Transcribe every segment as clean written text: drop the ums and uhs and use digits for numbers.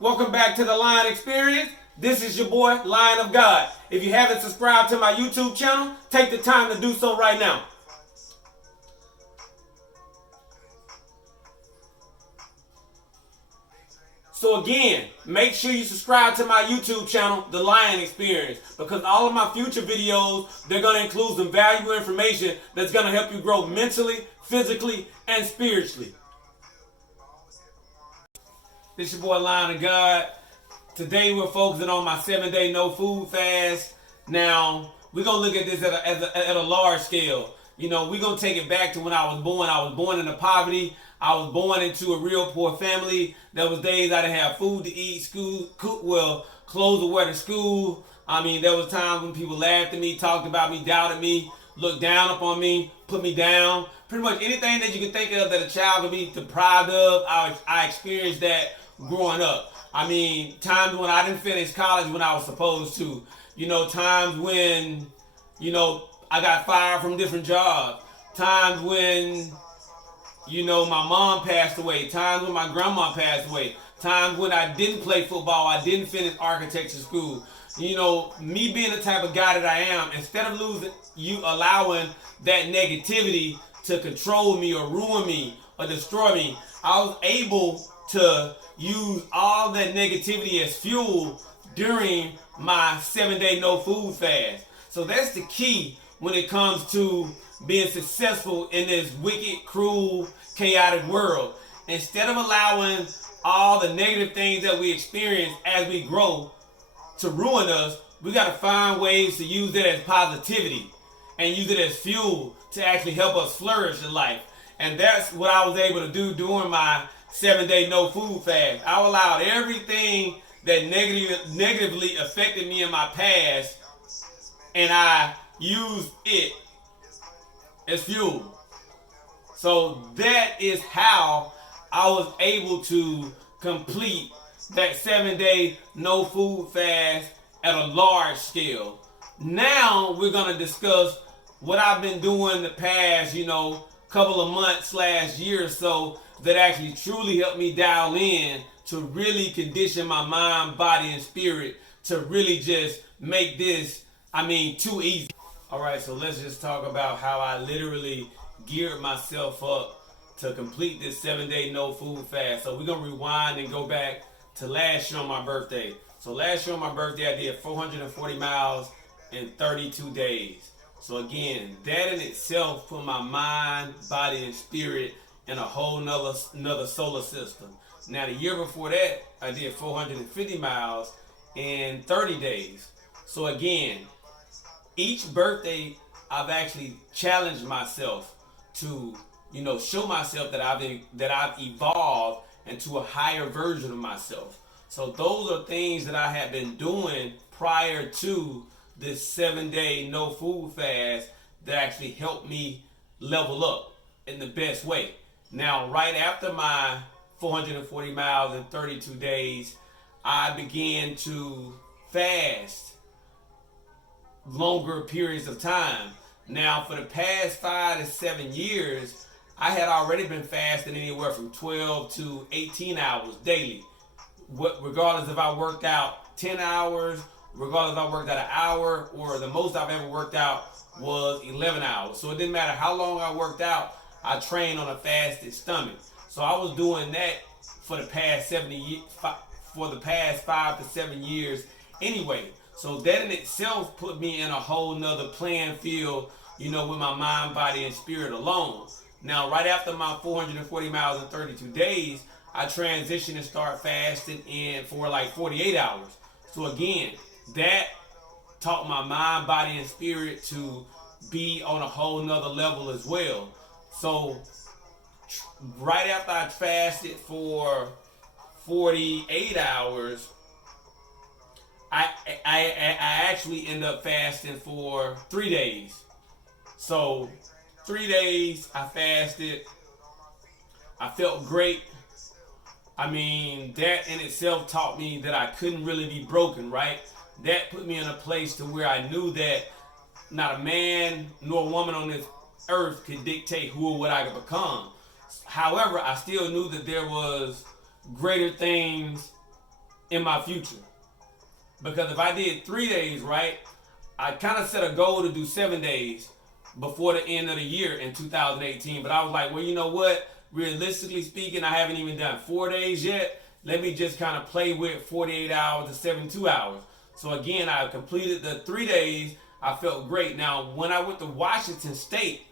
Welcome back to the Lion Experience. This is your boy, Lion of God. If you haven't subscribed to my YouTube channel, take the time to do so right now. So again, make sure you subscribe to my YouTube channel, The Lion Experience, because all of my future videos, they're going to include some valuable information that's going to help you grow mentally, physically, and spiritually. This your boy, Lion of God. Today we're focusing on my 7-day no food fast. Now, we're going to look at this at a large scale. You know, we're going to take it back to when I was born. I was born into poverty. I was born into a real poor family. There was days I didn't have food to eat, clothes to wear to school. I mean, there was times when people laughed at me, talked about me, doubted me, looked down upon me, put me down. Pretty much anything that you can think of that a child could be deprived of, I experienced that growing up. I mean, times when I didn't finish college when I was supposed to. You know, times when, I got fired from different jobs. Times when, my mom passed away. Times when my grandma passed away. Times when I didn't play football. I didn't finish architecture school. Me being the type of guy that I am, instead of allowing that negativity to control me or ruin me or destroy me, I was able to use all that negativity as fuel during my 7-day no food fast. So that's the key when it comes to being successful in this wicked, cruel, chaotic world. Instead of allowing all the negative things that we experience as we grow to ruin us, we got to find ways to use it as positivity and use it as fuel to actually help us flourish in life. And that's what I was able to do during my 7-day no food fast. I allowed everything that negatively affected me in my past, and I used it as fuel. So that is how I was able to complete that 7-day no food fast at a large scale. Now we're going to discuss what I've been doing the past, couple of months / year or so that actually truly helped me dial in to really condition my mind, body, and spirit to really just make this, too easy. All right, so let's just talk about how I literally geared myself up to complete this 7-day no food fast. So we're going to rewind and go back to last year on my birthday. So last year on my birthday, I did 440 miles in 32 days. So again, that in itself put my mind, body, and spirit in a whole nother solar system. Now the year before that, I did 450 miles in 30 days. So again, each birthday, I've actually challenged myself to, show myself that I've evolved into a higher version of myself. So those are things that I had been doing prior to this 7-day no food fast that actually helped me level up in the best way. Now, right after my 440 miles in 32 days, I began to fast longer periods of time. Now, for the past 5 to 7 years, I had already been fasting anywhere from 12 to 18 hours daily. Regardless if I worked out 10 hours, regardless if I worked out an hour, or the most I've ever worked out was 11 hours. So it didn't matter how long I worked out, I trained on a fasted stomach. So I was doing that for the past 5 to 7 years anyway. So that in itself put me in a whole nother playing field, with my mind, body, and spirit alone. Now, right after my 440 miles in 32 days, I transitioned and start fasting for like 48 hours. So again, that taught my mind, body, and spirit to be on a whole nother level as well. So right after I fasted for 48 hours, I actually ended up fasting for 3 days. So 3 days I fasted. I felt great. That in itself taught me that I couldn't really be broken, right? That put me in a place to where I knew that not a man nor a woman on this earth could dictate who or what I could become. However, I still knew that there was greater things in my future. Because if I did 3 days, right, I kind of set a goal to do 7 days before the end of the year in 2018. But I was like, well, you know what? Realistically speaking, I haven't even done 4 days yet. Let me just kind of play with 48 hours to 72 hours. So again, I completed the 3 days. I felt great. Now, when I went to Washington State,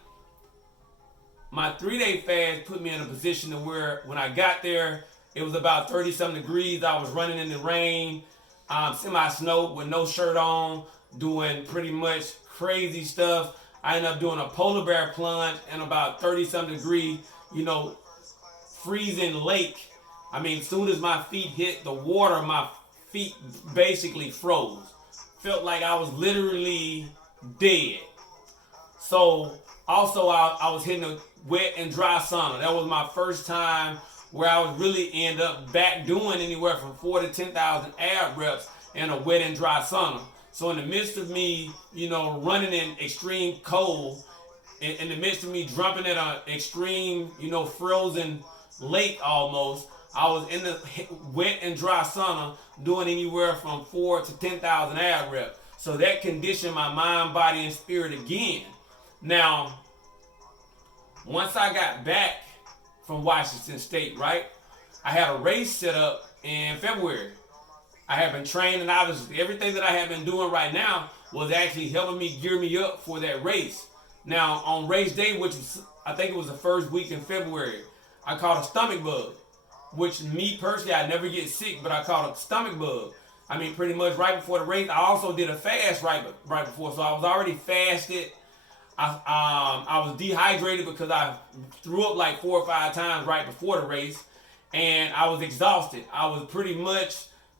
my 3-day fast put me in a position to where when I got there, it was about 30-something degrees. I was running in the rain, semi-snow with no shirt on, doing pretty much crazy stuff. I ended up doing a polar bear plunge in about 30-something degree, freezing lake. I mean, as soon as my feet hit the water, my feet basically froze. Felt like I was literally dead. So also I was hitting a wet and dry sauna. That was my first time where I was really end up back doing anywhere from 4,000 to 10,000 ab reps in a wet and dry sauna. So in the midst of me, running in extreme cold, in the midst of me jumping at an extreme, frozen lake almost, I was in the wet and dry sauna doing anywhere from 4,000 to 10,000 ab reps. So that conditioned my mind, body, and spirit again. Now, once I got back from Washington State, right, I had a race set up in February. I have been training, obviously. Everything that I have been doing right now was actually helping me gear me up for that race. Now, on race day, which was, I think it was the first week in February, I caught a stomach bug, which me personally, I never get sick, but I caught a stomach bug. I mean, pretty much right before the race. I also did a fast right before, so I was already fasted. I was dehydrated because I threw up like 4 or 5 times right before the race, and I was exhausted. I was pretty much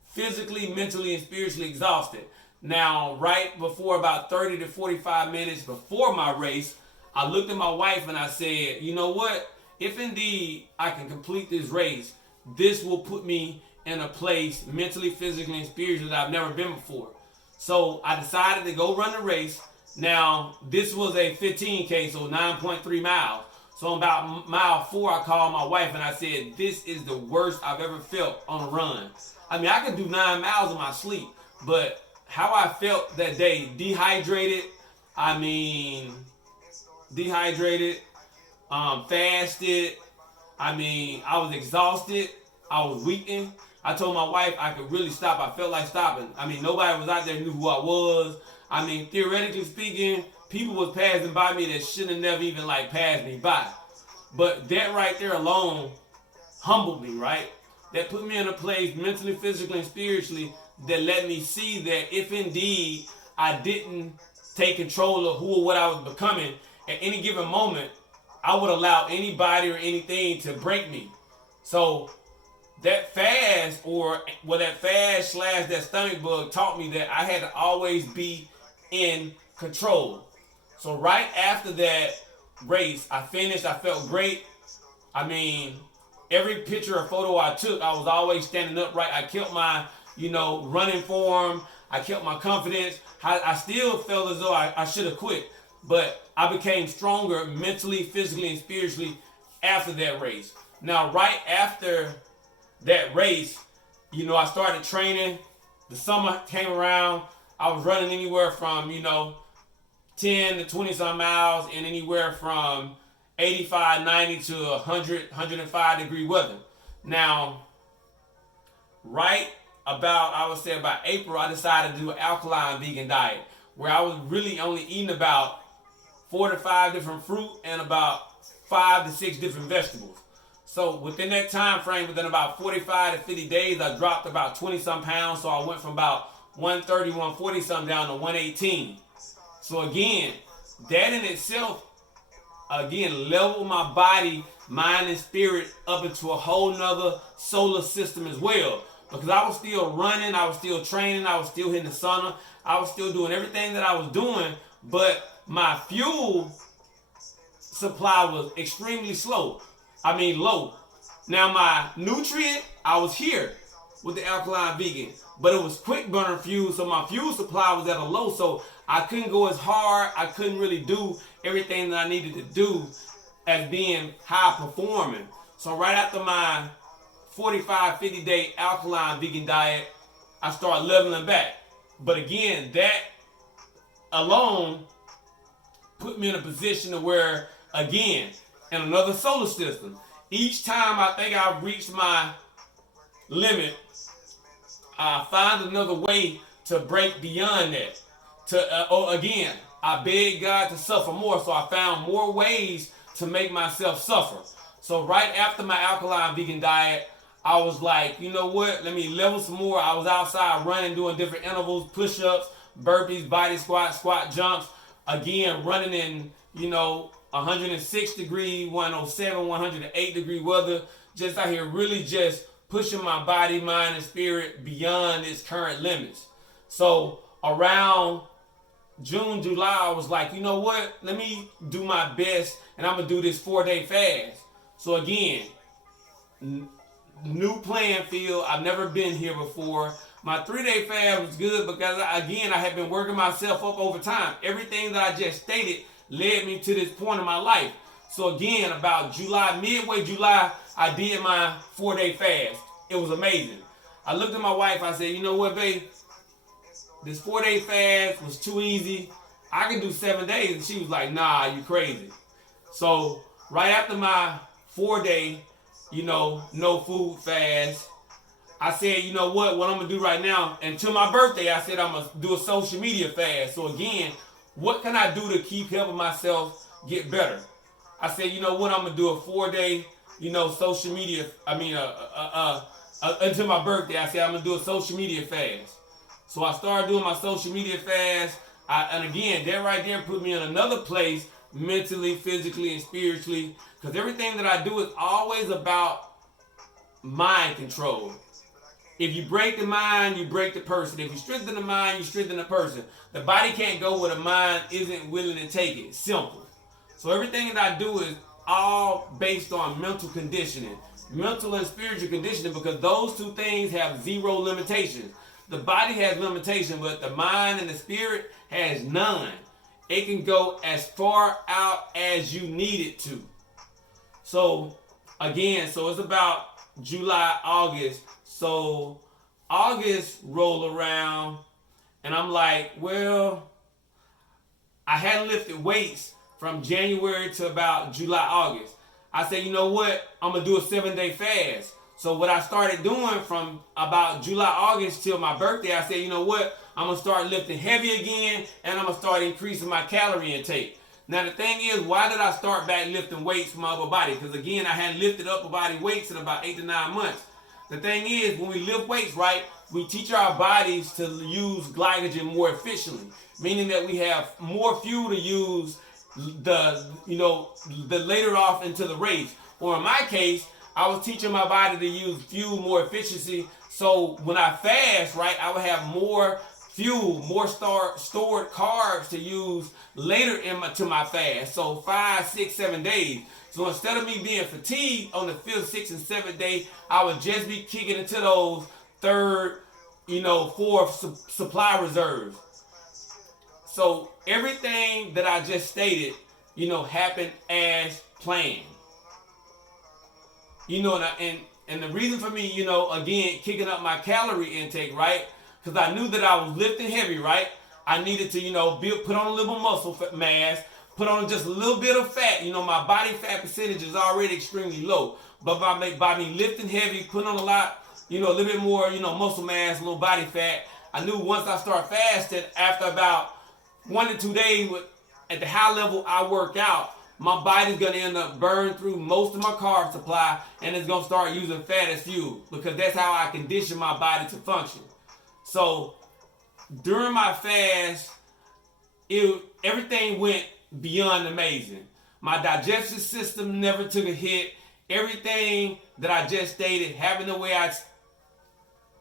physically, mentally, and spiritually exhausted. Now, right before about 30 to 45 minutes before my race, I looked at my wife and I said, you know what? If indeed I can complete this race, this will put me in a place mentally, physically, and spiritually that I've never been before. So I decided to go run the race. Now, this was a 15K, so 9.3 miles. So about mile 4, I called my wife and I said, this is the worst I've ever felt on a run. I mean, I could do 9 miles in my sleep, but how I felt that day, dehydrated, fasted, I was exhausted, I was weakened. I told my wife I could really stop. I felt like stopping. I mean, nobody was out there who knew who I was. I mean, theoretically speaking, people was passing by me that shouldn't have never even passed me by. But that right there alone humbled me, right? That put me in a place mentally, physically, and spiritually that let me see that if indeed I didn't take control of who or what I was becoming at any given moment, I would allow anybody or anything to break me. So that fast / that stomach bug taught me that I had to always be in control. So right after that race, I finished. I felt great. I mean, every picture or photo I took, I was always standing upright. I kept my, running form. I kept my confidence. I still felt as though I should have quit. But I became stronger mentally, physically, and spiritually after that race. Now, right after that race, I started training. The summer came around. I was running anywhere from, 10 to 20 some miles in anywhere from 85, 90 to 100, 105 degree weather. Now, right about, I would say about April, I decided to do an alkaline vegan diet where I was really only eating about 4 to 5 different fruit and about 5 to 6 different vegetables. So within that time frame, within about 45 to 50 days, I dropped about 20 some pounds. So I went from about 130, 140 some down to 118. So again, that in itself, leveled my body, mind, and spirit up into a whole nother solar system as well. Because I was still running, I was still training, I was still hitting the sauna, I was still doing everything that I was doing, but my fuel supply was extremely low. Now my nutrient, I was here with the alkaline vegan, but it was quick burn fuel, so my fuel supply was at a low, so I couldn't go as hard, I couldn't really do everything that I needed to do as being high performing. So right after my 45, 50 day alkaline vegan diet, I start leveling back. But again, that alone put me in a position to where, again, in another solar system, each time I think I've reached my limit, I find another way to break beyond that. Again, I begged God to suffer more, so I found more ways to make myself suffer. So right after my alkaline vegan diet, I was like, you know what, let me level some more. I was outside running, doing different intervals, push-ups, burpees, body squats, squat jumps. Again, running in, 106 degree, 107, 108 degree weather. Just out here really just pushing my body, mind, and spirit beyond its current limits. So around June, July, I was like, you know what? Let me do my best, and I'm going to do this 4-day fast. So again, new playing field. I've never been here before. My 3-day fast was good because, again, I had been working myself up over time. Everything that I just stated led me to this point in my life. So again, about midway July, I did my 4-day fast. It was amazing. I looked at my wife. I said, you know what, babe? This 4-day fast was too easy. I can do 7 days. And she was like, nah, you crazy. So right after my 4-day, no food fast, I said, you know what I'm going to do right now? Until my birthday, I said I'm going to do a social media fast. So again, what can I do to keep helping myself get better? I said, you know what, I'm going to do a 4-day, social media, until my birthday, I said I'm going to do a social media fast. So I started doing my social media fast. And again, that right there put me in another place mentally, physically, and spiritually. Because everything that I do is always about mind control. If you break the mind, you break the person. If you strengthen the mind, you strengthen the person. The body can't go where the mind isn't willing to take it. Simple. So everything that I do is all based on mental conditioning. Mental and spiritual conditioning, because those two things have zero limitations. The body has limitation, but the mind and the spirit has none. It can go as far out as you need it to. So again, so it's about July, August. So August roll around and I'm like, well, I hadn't lifted weights from January to about July, August. I said, you know what? I'm going to do a 7-day fast. So what I started doing from about July, August till my birthday, I said, you know what? I'm going to start lifting heavy again, and I'm going to start increasing my calorie intake. Now, the thing is, why did I start back lifting weights for my upper body? Because, again, I hadn't lifted upper body weights in about 8 to 9 months. The thing is, when we lift weights, right, we teach our bodies to use glycogen more efficiently, meaning that we have more fuel to use the later off into the race. Or in my case, I was teaching my body to use fuel more efficiency. So when I fast, right, I would have more fuel, more stored carbs to use later into my fast. So 5, 6, 7 days. So instead of me being fatigued on the 5th, 6th, and 7th day, I would just be kicking into those 3rd, 4th supply reserves. So everything that I just stated, happened as planned. And the reason for me, again, kicking up my calorie intake, right? Because I knew that I was lifting heavy, right? I needed to, put on a little muscle mass, put on just a little bit of fat. My body fat percentage is already extremely low. But by me lifting heavy, putting on a lot, a little bit more, muscle mass, a little body fat, I knew once I start fasting, after about 1 to 2 days at the high level I work out, my body's going to end up burning through most of my carb supply, and it's going to start using fat as fuel, because that's how I condition my body to function. So during my fast, everything went beyond amazing. My digestive system never took a hit. Everything that I just stated happened the way I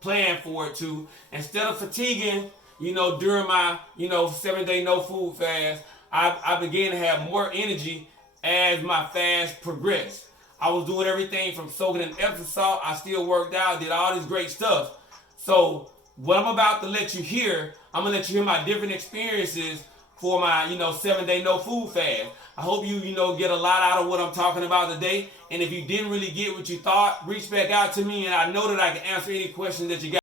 planned for it to. Instead of fatiguing, during my, 7-day no food fast, I began to have more energy as my fast progressed. I was doing everything from soaking in Epsom salt. I still worked out, did all this great stuff. So what I'm about to let you hear, I'm going to let you hear my different experiences for my 7-day no food fast. I hope you get a lot out of what I'm talking about today. And if you didn't really get what you thought, reach back out to me, and I know that I can answer any questions that you got.